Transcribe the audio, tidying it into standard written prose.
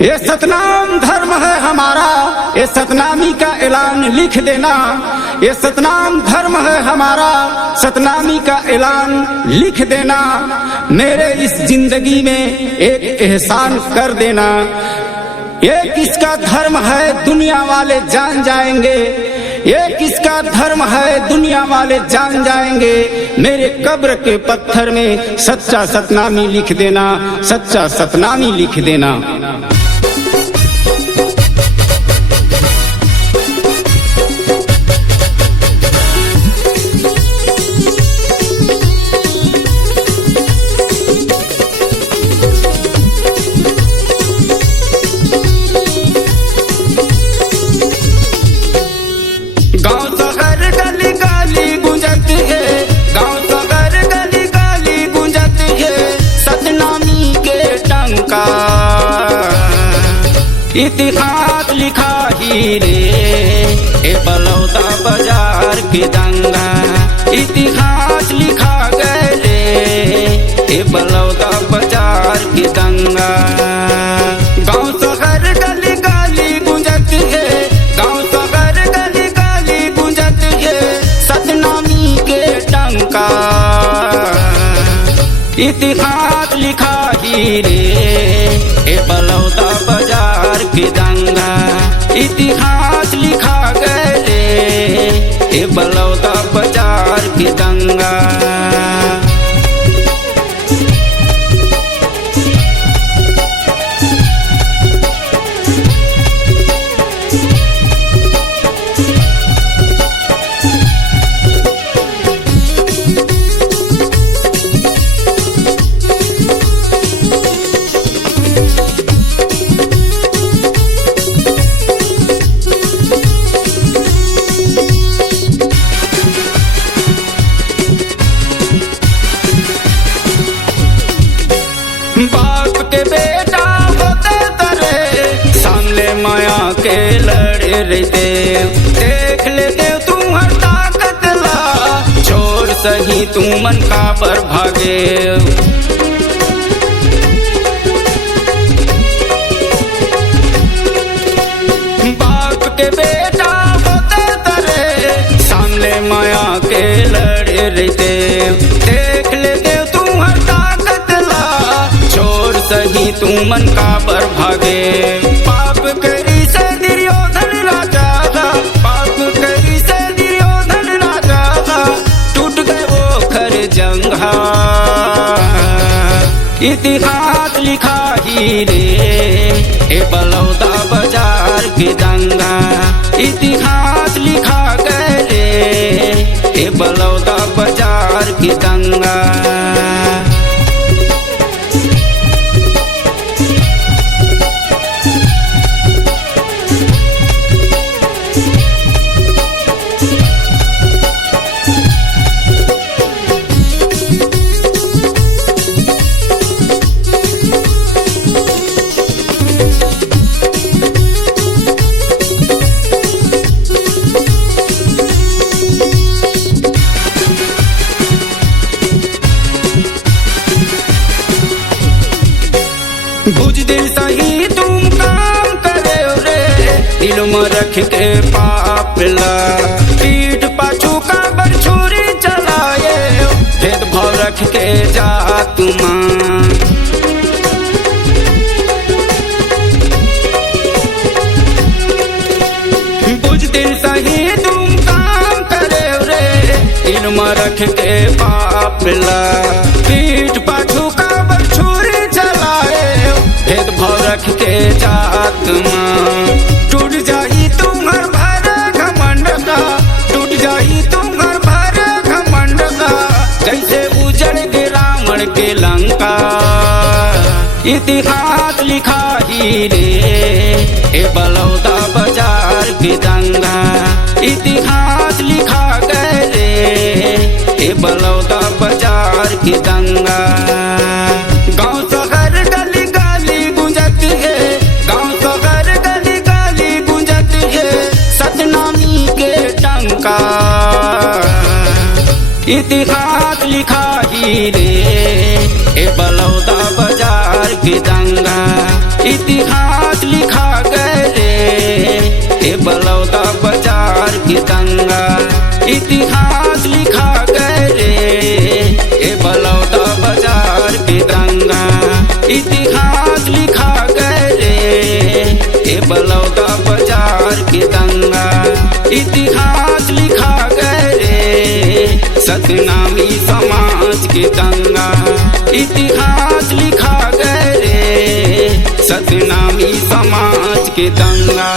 ये सतनाम धर्म है हमारा, ये सतनामी का ऐलान लिख देना। ये सतनाम धर्म है हमारा, सतनामी का ऐलान लिख देना। मेरे इस जिंदगी में एक एहसान कर देना। ये किसका धर्म है दुनिया वाले जान जाएंगे, ये किसका धर्म है दुनिया वाले जान जाएंगे। मेरे कब्र के पत्थर में सच्चा सतनामी लिख देना, सच्चा सतनामी लिख देना। गाँव शहर गली गली गुंजत है, गाँव शहर गली गली गुंजत है सतनामी के टंका। इतिहास लिखा ही रे ए बलौदा बाजार के दंगा। इतिहास लिखा गए रे ए बलौदा बाजार के दंगा। गाँव शहर गली गली गुंजत है, गाँव शहर गली गली गुंजत है सतनामी के टंका। इतिहास लिखा ही रे ए बलौदा बाजार के दंगा। इतिहास लिखा गए रे ए बलौदा बाजार के दंगा। बाप के बेटा होते तरे सामने माया के लड़े रहते। देख लेते तुम हर ताकत ला, चोर सही तू मन का पर भागे। बाप के बेटा होते तरे सामने माया के लड़े रहते। देख लेते तुम हर ताकत ला, चोर सही तू मन का पर भागे। पाप करी से दुर्योधन राजा था, पाप करी से दुर्योधन राजा था, टूट गए वो खर जंघा। इतिहास लिखा ही रे ए बलौदा बाजार के दंगा। इतिहास लिखा गए रे ए बलौदा बाजार के दंगा। बुझ दिल सही तुम काम करे रे, दिल में रख के पाप ला। पीठ पाछू का बरछुरी चलाए, भेदभाव रख के जा तुम। बुझ दिल सही तुम काम करे रे, दिल में रख के पाप ला। पीठ पाछू का बरछुरी चलाए, भेदभाव रख के जात मां। टूट जाई तुम्हार भर घमंड का, टूट जाई तुम्हार भर घमंड का, जैसे उजड़ के रावण के लंका। इतिहास लिखा ही रे ए बलौदा बाजार के दंगा। इतिहास लिखा गए रे ए बलौदा बाजार के दंगा। गाँव शहर गली गली गुंजत है, गाँव शहर गली गली गुंजत है सतनामी के टंका। इतिहास लिखा ही रे ए बलौदा बाजार के दंगा। इतिहास इतिहास लिखा गए सतनामी समाज के दंगा। इतिहास लिखा गए सतनामी समाज के दंगा।